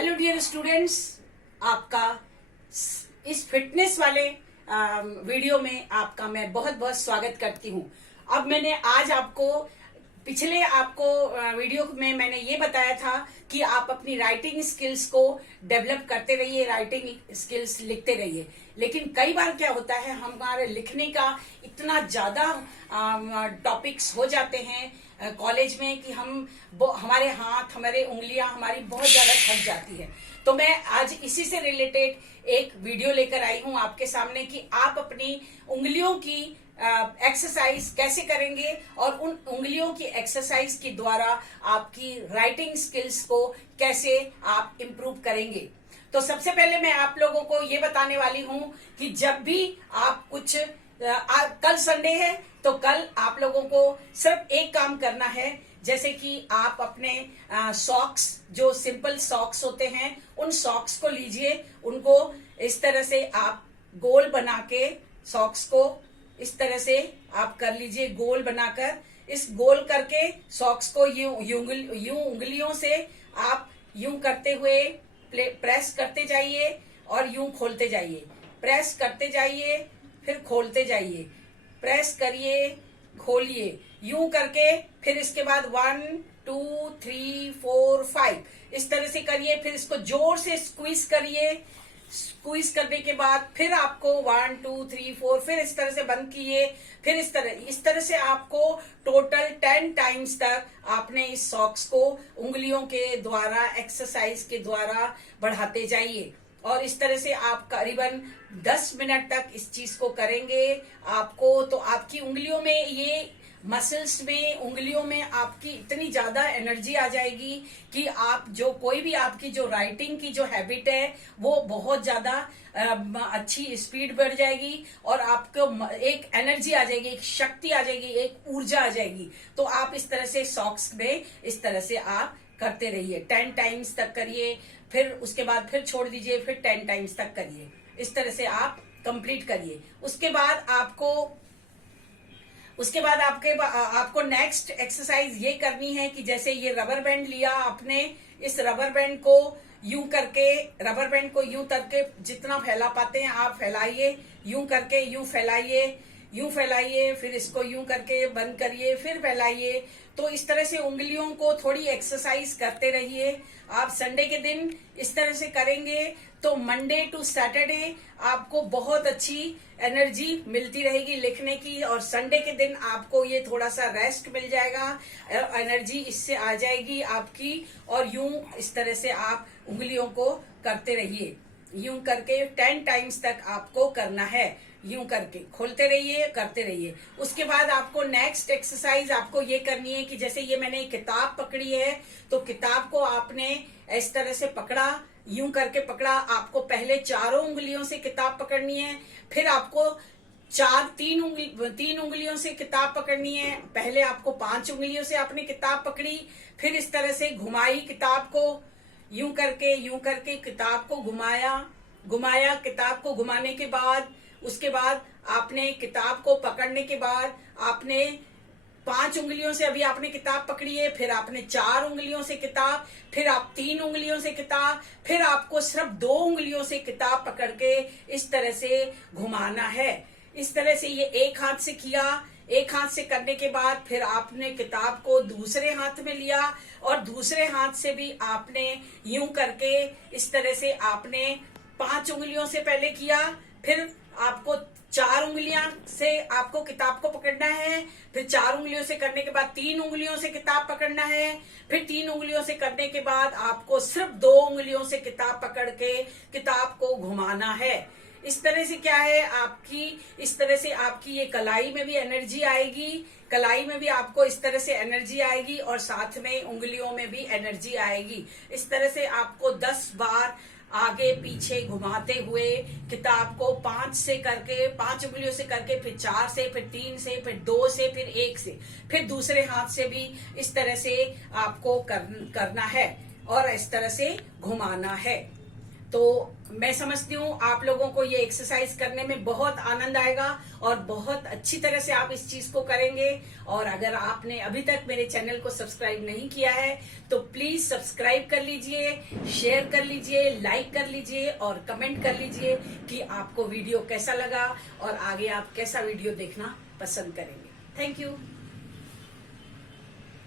Hello dear students, आपका इस fitness वाले वीडियो में आपका मैं बहुत बहुत स्वागत करती हूँ। अब मैंने आज आपको पिछले वीडियो में मैंने ये बताया था कि आप अपनी राइटिंग स्किल्स को डेवलप करते रहिए, राइटिंग स्किल्स लिखते रहिए। लेकिन कई बार क्या होता है, हमारे लिखने का इतना ज्यादा टॉपिक्स हो जाते हैं कॉलेज में कि हमारे हाथ, हमारे उंगलियां हमारी बहुत ज्यादा थक जाती है। तो मैं आज इसी से रिलेटेड एक वीडियो लेकर आई हूं आपके सामने कि आप अपनी उंगलियों की एक्सरसाइज कैसे करेंगे और उन उंगलियों की एक्सरसाइज के द्वारा आपकी राइटिंग स्किल्स को कैसे आप इम्प्रूव करेंगे। तो सबसे पहले मैं आप लोगों को ये बताने वाली हूं कि जब भी आप कुछ कल संडे है तो कल आप लोगों को सिर्फ एक काम करना है, जैसे कि आप अपने सॉक्स, जो सिंपल सॉक्स होते हैं, उन सॉक्स को लीजिए, उनको इस तरह से आप गोल बना के सॉक्स को इस तरह से आप कर लीजिए। गोल बनाकर, इस गोल करके सॉक्स को यूं उंगलियों से आप यूं करते हुए प्रेस करते जाइए और यूं खोलते जाइए। प्रेस करते जाइए, फिर खोलते जाइए, प्रेस करिए, खोलिए, यूं करके फिर इसके बाद 1 2 3 4 5 इस तरह से करिए। फिर इसको जोर से स्क्वीज करिए। स्क्वीज करने के बाद फिर आपको 1 2 3 4 फिर इस तरह से बंद किए। फिर इस तरह से आपको टोटल 10 टाइम्स तक आपने इस सॉक्स को उंगलियों के द्वारा, एक्सरसाइज के द्वारा बढ़ाते जाइए। और इस तरह से आप करीबन 10 मिनट तक इस चीज को करेंगे आपको, तो आपकी उंगलियों में, ये मसल्स में, उंगलियों में आपकी इतनी ज्यादा एनर्जी आ जाएगी कि आप जो कोई भी आपकी जो राइटिंग की जो हैबिट है वो बहुत ज्यादा अच्छी स्पीड बढ़ जाएगी और आपको एक एनर्जी आ जाएगी, एक शक्ति आ जाएगी, एक ऊर्जा आ जाएगी। तो आप इस तरह से सॉक्स में इस तरह से आप करते रहिए, 10 टाइम्स तक करिए। फिर उसके बाद फिर छोड़ दीजिए, फिर 10 टाइम्स तक करिए। इस तरह से आप कंप्लीट करिए। उसके बाद आपको नेक्स्ट एक्सरसाइज ये करनी है कि जैसे ये रबर बैंड लिया आपने, इस रबर बैंड को यूं करके जितना फैला पाते हैं आप फैलाइए, यूं करके यूं फैलाइए, फिर इसको यूं करके बंद करिए, फिर फैलाइए। तो इस तरह से उंगलियों को थोड़ी एक्सरसाइज करते रहिए। आप संडे के दिन इस तरह से करेंगे तो मंडे टू सैटरडे आपको बहुत अच्छी एनर्जी मिलती रहेगी लिखने की, और संडे के दिन आपको ये थोड़ा सा रेस्ट मिल जाएगा, एनर्जी इससे आ जाएगी आपकी। और यूं इस तरह से आप उंगलियों को करते रहिए, यूं करके 10 टाइम्स तक आपको करना है। यूं करके खोलते रहिए, करते रहिए। उसके बाद आपको नेक्स्ट एक्सरसाइज आपको ये करनी है कि जैसे ये मैंने किताब पकड़ी है, तो किताब को आपने इस तरह से पकड़ा, यूं करके पकड़ा। आपको पहले चारों उंगलियों से किताब पकड़नी है, फिर आपको तीन उंगलियों से किताब पकड़नी है। पहले आपको 5 उंगलियों से आपने किताब पकड़ी, फिर इस तरह से घुमाई किताब को, यूं करके किताब को घुमाया। किताब को घुमाने के बाद, उसके बाद आपने किताब को पकड़ने के बाद आपने 5 उंगलियों से अभी आपने किताब पकड़ी है, फिर आपने 4 उंगलियों से किताब, फिर आप 3 उंगलियों से किताब, फिर आपको सिर्फ 2 उंगलियों से किताब पकड़ के इस तरह से घुमाना है। इस तरह से ये एक हाथ से किया। एक हाथ से करने के बाद फिर आपने किताब को दूसरे हाथ में लिया और दूसरे हाथ से भी आपने यूं करके इस तरह से आपने 5 उंगलियों से पहले किया, फिर आपको 4 उंगलियां से आपको किताब को पकड़ना है, फिर 4 उंगलियों से करने के बाद 3 उंगलियों से किताब पकड़ना है, फिर 3 उंगलियों से करने के बाद आपको सिर्फ 2 उंगलियों से किताब पकड़ के किताब को घुमाना है। इस तरह से क्या है, इस तरह से आपकी ये कलाई में भी एनर्जी आएगी, कलाई में भी आपको इस तरह से एनर्जी आएगी और साथ में उंगलियों में भी एनर्जी आएगी। इस तरह से आपको 10 बार आगे पीछे घुमाते हुए किताब को 5 उंगलियों से करके, फिर 4 से, फिर 3 से, फिर 2 से, फिर 1 से, फिर दूसरे हाथ से भी इस तरह से आपको करना है और इस तरह से घुमाना है। तो मैं समझती हूँ आप लोगों को ये एक्सरसाइज करने में बहुत आनंद आएगा और बहुत अच्छी तरह से आप इस चीज को करेंगे। और अगर आपने अभी तक मेरे चैनल को सब्सक्राइब नहीं किया है तो प्लीज सब्सक्राइब कर लीजिए, शेयर कर लीजिए, लाइक कर लीजिए और कमेंट कर लीजिए कि आपको वीडियो कैसा लगा और आगे आप कैसा वीडियो देखना पसंद करेंगे। Thank you.